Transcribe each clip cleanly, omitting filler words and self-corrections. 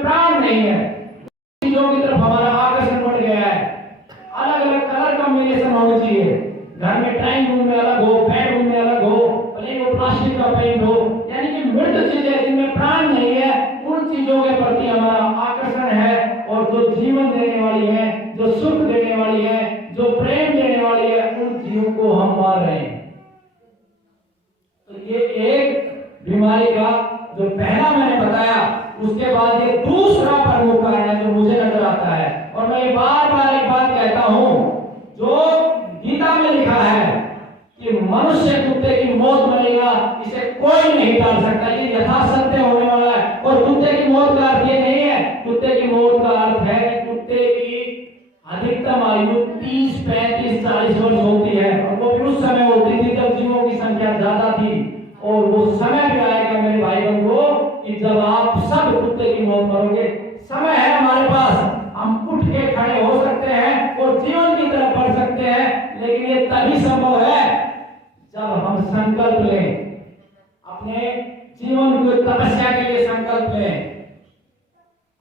प्राण नहीं है, चीजों की तरफ हमारा आकर्षण बढ़ गया है। अलग अलग कलर कॉम्बिनेशन होना चाहिए, घर में ड्राइंग रूम में अलग हो, बेडरूम में अलग हो, भले वो प्लास्टिक का पेंट हो, यानी कि मृत चीजें जिनमें प्राण नहीं है उन चीजों के प्रति हमारा आकर्षण है। और जो जीवन देने वाली है, जो सुख देने वाली है, जो प्रेम देने वाली है, उन चीजों को हम मार रहे हैं। तो ये एक बीमारी का जो पहला मैंने बताया, उसके बाद ये दूसरा प्रमुख कारण है जो मुझे नजर आता है। और मैं बार बार एक बात कहता हूं, जो गीता में लिखा है कि मनुष्य कुत्ते की मौत मरेगा, इसे कोई नहीं टाल सकता, ये यथासत्य होने वाला है। और कुत्ते की मौत का अर्थ ये नहीं है, कुत्ते की मौत का अर्थ है कि कुत्ते की अधिकतम आयु 30, 35, 40 वर्ष होती है। और वो भी उस समय होती थी जब जीवों की संख्या ज्यादा थी। और वो समय भी आएगा मेरे भाई बंधुओं कि जब आप सब कुत्ते की मौत मरोगे। समय है हमारे पास, हम उठ के खड़े हो सकते हैं और जीवन की तरफ बढ़ सकते हैं, लेकिन ये तभी संभव है जब हम संकल्प लें, अपने जीवन को तपस्या के लिए संकल्प लें।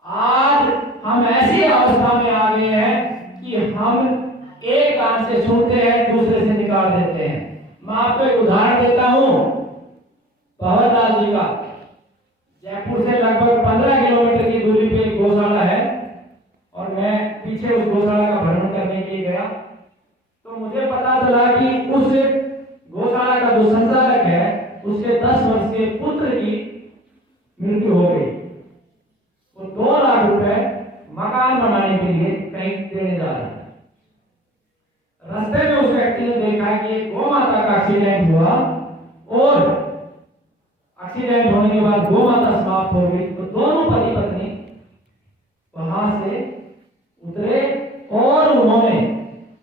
आज हम ऐसी अवस्था में आ गए हैं कि हम एक कान से सुनते हैं, दूसरे से निकाल देते हैं। मैं आपको एक उदाहरण देता हूं, भंवरलाल जी का। जयपुर से लगभग 15 किलोमीटर की दूरी पे एक गौशाला है और मैं पीछे उस गौशाला का भ्रमण करने के लिए गया तो मुझे पता चला कि उस गौशाला का जो संचालक है उसके 10 वर्ष के पुत्र की मृत्यु हो गई। वो 2 लाख रुपए मकान बनाने के लिए कहीं देने जा रहा था। रास्ते में उस व्यक्ति ने देखा कि एक गौ माता का एक्सीडेंट हुआ और एक्सीडेंट होने के बाद गौ माता समाप्त हो गई। तो दोनों पति पत्नी वहां से उतरे और उन्होंने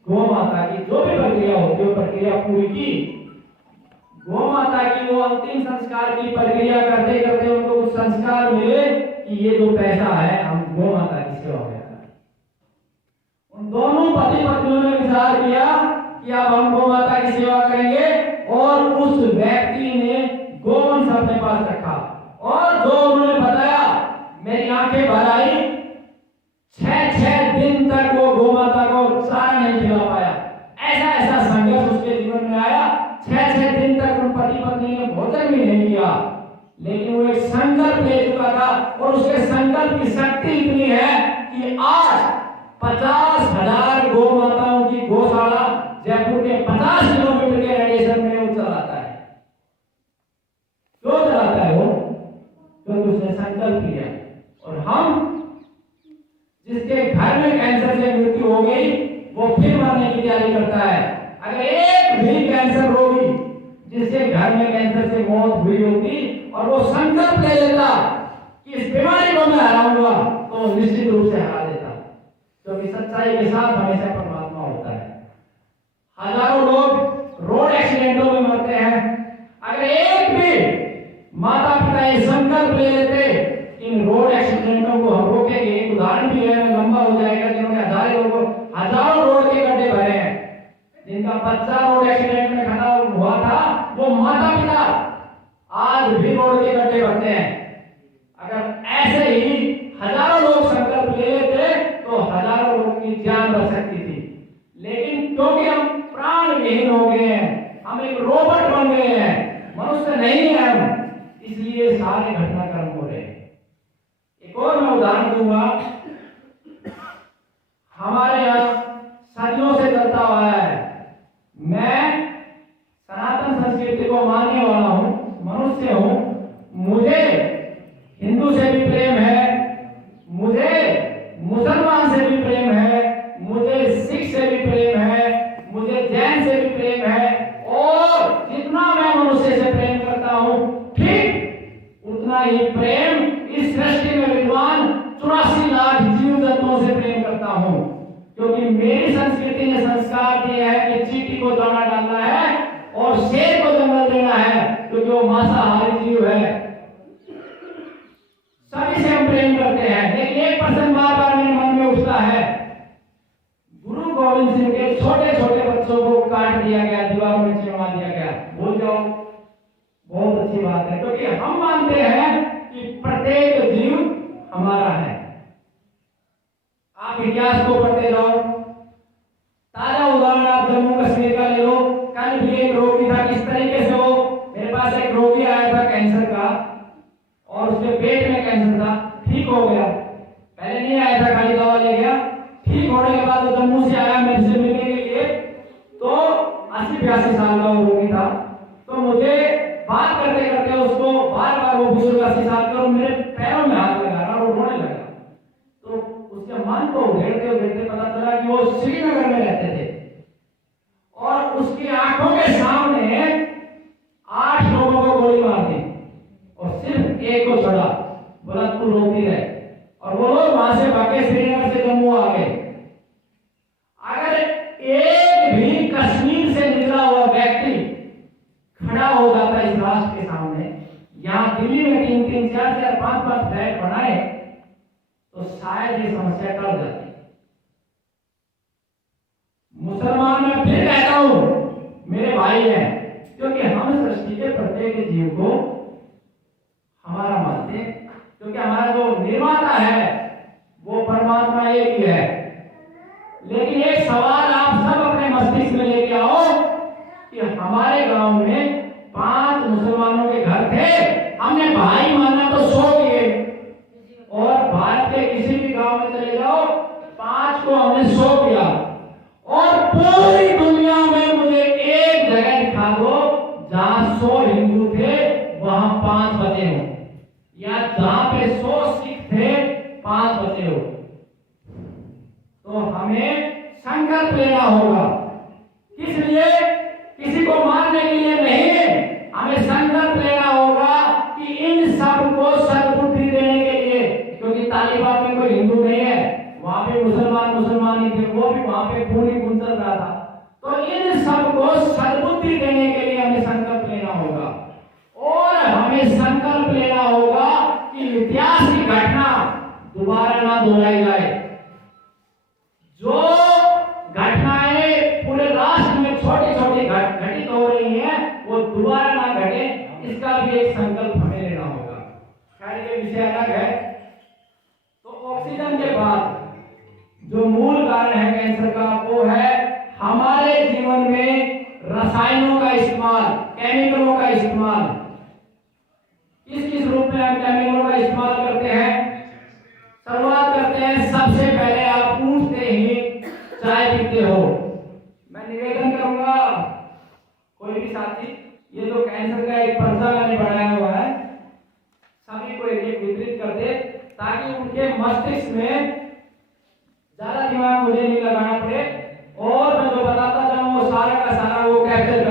गौ माता की जो भी प्रक्रिया होती है वो प्रक्रिया पूरी की। गौ माता की वो अंतिम संस्कार की प्रक्रिया करते करते उनको कुछ संस्कार मिले कि ये जो पैसा है हम गौ माता की सेवा में करें। उन दोनों पति पत्नियों ने विचार किया कि अब हम गौ माता की सेवा करेंगे और उस व्यक्ति ने गोवंश अपने पास रखा। और जो उन्होंने बताया, मेरी आंखें भर आई, 6 दिन तक वो गौ माता को चारा नहीं खिला पाया। ऐसा ऐसा संघर्ष उसके जीवन में आया। 6 दिन तक उन पति पत्नी ने भोजन भी नहीं किया, लेकिन वो एक संकल्प ले चुका था। और उसके संकल्प की शक्ति इतनी है कि आज 50,000 गौ माताओं की गौशाला जयपुर के 50 किलोमीटर के रेडिएशन में वो चलाता है। क्यों चलाता है वो? क्योंकि उसने संकल्प किया। और हम जिसके घर में कैंसर से मृत्यु हो गई वो फिर मरने की तैयारी करता है। अगर एक भी कैंसर रोगी जिसके घर में कैंसर से मौत हुई होती और वो संकल्प ले लेता कि इस बीमारी को मैं हराऊंगा, तो निश्चित रूप से हरा देता, क्योंकि सच्चाई के साथ हमेशा परमात्मा होता है। हजारों लोग रोड एक्सीडेंटों में मरते हैं। अगर एक भी माता पिता ये संकल्प ले लेते इन रोड एक्सीडेंटों को हम रोकेंगे। एक उदाहरण भी है, लंबा हो जाएगा, जिन्होंने हजारों रोड के गड्ढे भरे हैं, जिनका बच्चा रोड एक्सीडेंट में खड़ा हुआ था, वो माता पिता आज भी रोड के गड्ढे भरते हैं। अगर ऐसे ही हजारों लोग संकल्प ले लेते तो हजारों लोगों की जान बच सकती थी। लेकिन क्योंकि हम प्राण विहीन हो गए हैं, हम एक रोबोट बन गए हैं, मनुष्य नहीं है हम, इसलिए सारे घटनाक्रम हो रहे हैं। एक और मैं उदाहरण दूंगा, हमारे यहाँ सदियों से चलता हुआ है। मैं सनातन संस्कृति को मानने वाला हूं, मनुष्य हूं, मुझे हिंदू से भी प्रेम है, मुझे मुसलमान से भी प्रेम है, मुझे सिख से भी प्रेम है, मुझे जैन से भी प्रेम है। और जितना मैं मनुष्य से प्रेम करता हूं, ठीक उतना ही प्रेम इस सृष्टि में विद्वान 84 लाख जीव जंतुओं से प्रेम करता हूं। क्योंकि मेरी संस्कृति ने संस्कार दिया है कि चींटी को दाना डालना है और शेर को जंगल देना है, क्योंकि वो मांसाहारी जीव है। सभी से हम प्रेम करते हैं। लेकिन एक प्रश्न बार बार मेरे मन में उठता है, गुरु गोविंद सिंह के छोटे छोटे बच्चों को काट दिया गया, दीवारों में चिनवा दिया गया, भूल जाओ, बहुत अच्छी बात है, क्योंकि हम मानते हैं कि प्रत्येक जीव हमारा है। इतिहास को पढ़ते जाओ। ताजा उदाहरण आप जम्मू कश्मीर का ले लो। कल भी एक रोगी था, किस तरीके से वो, मेरे पास एक रोगी आया था कैंसर का, और उसके पेट में कैंसर था, ठीक हो गया। पहले नहीं आया था, खाली दवा ले गया, ठीक होने के बाद वो जम्मू से आया मेरे से मिलने के लिए। तो 80-82 साल का वो रोगी था। तो मुझे बात करते करते उसको बार बार वो बुजुर्ग 80 साल का मेरे पैरों में हाथ लगा रहा और रोने लगा। तो उसके मन को उधेड़ते उधेड़ते पता चला कि वो श्रीनगर में रहते थे, और उसकी आंखों के सामने 8 लोगों को गोली मार दी और सिर्फ एक को छोड़ा, बोला तू रोती रहे। और वो लोग वहां से भागे, श्रीनगर से जम्मू आ गए। अगर एक भी कश्मीर से निकला हुआ व्यक्ति खड़ा हो जाता इस राष्ट्र के सामने, यहाँ दिल्ली में 3-3, 4-4, 5-5 फ्लैट बनाए, तो शायद ये समस्या टल जाती। मुसलमान मैं फिर कहता हूं, मेरे भाई हैं, क्योंकि हम सृष्टि के प्रत्येक जीव को हमारा मानते हैं, क्योंकि हमारा जो निर्माता है वो परमात्मा एक ही है। लेकिन एक सवाल आप सब अपने मस्तिष्क में लेके आओ कि हमारे गांव में 5 मुसलमानों के घर थे, हमने भाई माना तो 100 किए, और भारत के किसी भी गांव में चले जाओ, 5 को हमने 100 किया। और पूरी दुनिया में मुझे एक जगह दिखा दो जहां 100 हिंदू थे वहां 5 बचे हो, या जहां पे 100 सिख थे 5 बचे हो। तो हमें संकल्प लेना होगा, किस लिए? किसी को मारने के लिए नहीं, हमें संकल्प लेना होगा कि इन सब को सद्बुद्धि देने के लिए, क्योंकि तालिबान में कोई हिंदू नहीं है, वहां पे मुसलमान ही थे, वो भी वहां पे खून ही खून चल रहा था। तो इन सब को सद्बुद्धि देने के लिए हमें संकल्प लेना होगा, और हमें संकल्प लेना होगा कि इतिहास की घटना दोबारा ना दोहराई जाए। जो घटनाएं पूरे राष्ट्र में छोटी छोटी घटित हो रही हैं, वो दोबारा ना घटे, इसका भी एक संकल्प हमें लेना होगा। खैर ये विषय अलग है। तो ऑक्सीजन के बाद जो मूल कारण है कैंसर का, वो है हमारे जीवन में रसायनों का इस्तेमाल, केमिकलों का इस्तेमाल। किस किस रूप में हम केमिकलों का इस्तेमाल करते हैं? शुरुआत करते हैं, सबसे पहले आप उठते ही चाय पीते हो। मैं निवेदन करूंगा, कोई भी साथी, ये जो कैंसर का एक पर्चा मैंने बनाया हुआ है, सभी को एक वितरित कर दे, ताकि उनके मस्तिष्क में ज्यादा दिमाग मुझे नहीं लगाना पड़े, और मैं जो बताता जाऊं वो सारा का सारा वो कैप्चर